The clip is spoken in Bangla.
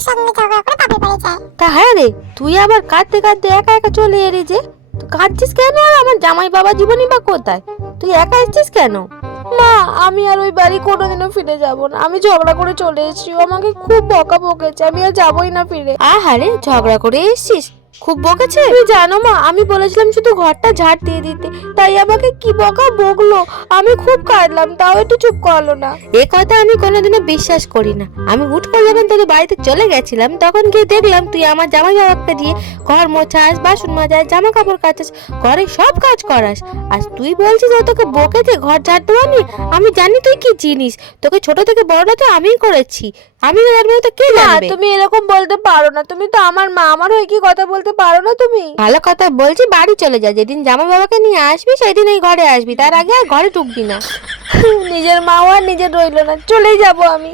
মায়ের সঙ্গে ঝগড়া করে বাপের বাড়ি যায়। তা হ্যাঁ রে, তুই আবার কাঁদতে কাঁদতে একা একা চলে এলি যে, তুই কাঁদছিস কেন? আর আমার জামাই বাবা জীবনই বা কোথায়? তুই একা এসেছিস কেন? মা, আমি আর ওই বাড়ি কোনোদিনও ফিরে যাব না। আমি ঝগড়া করে চলে এসেছি, ও আমাকে খুব বকা বকেছে, আমি আর যাবই না ফিরে। আহারে, ঝগড়া করে এসেছিস? খুব বকেছে? তুমি জানো মা, আমি বলেছিলাম শুধু ঘরটা ঝাড় দিয়ে দিতে, তাই আমাকে কি বকা বকলো। আমি খুব কাঁদলাম, তাও একটু চুপ করলো না। এ কথা আমি কোনোদিনও বিশ্বাস করি না। আমি হুট করে যখন তোদের বাড়িতে চলে গেছিলাম, তখন গিয়ে দেখলাম তুই আমার জামাই বাবাকে দিয়ে ঘর মোছাস, বাসন মাজাস, জামা কাপড় কাচাস, ঘরে সব কাজ করাস। আর তুই বলছিস ও তোকে বকেছে ঘর ঝাড় দেওয়া নিয়ে? আমি জানি তুই কি জিনিস, তোকে ছোট থেকে বড়টা তো আমিই করেছি। আমি জানবো তো কে মা, জানবে? তুমি এরকম বলতে পারো না, তুমি তো আমার মা, আমার হয়ে কি কথা বলতে পারো না তুমি? ভালো কথা বলছি, বাড়ি চলে যা। যেদিন জামাই বাবাকে নিয়ে আসবি সেদিন এই ঘরে আসবি, তার আগে আর ঘরে ঢুকবি না। নিজের মাও আর নিজের রইলো না, চলেই যাব আমি।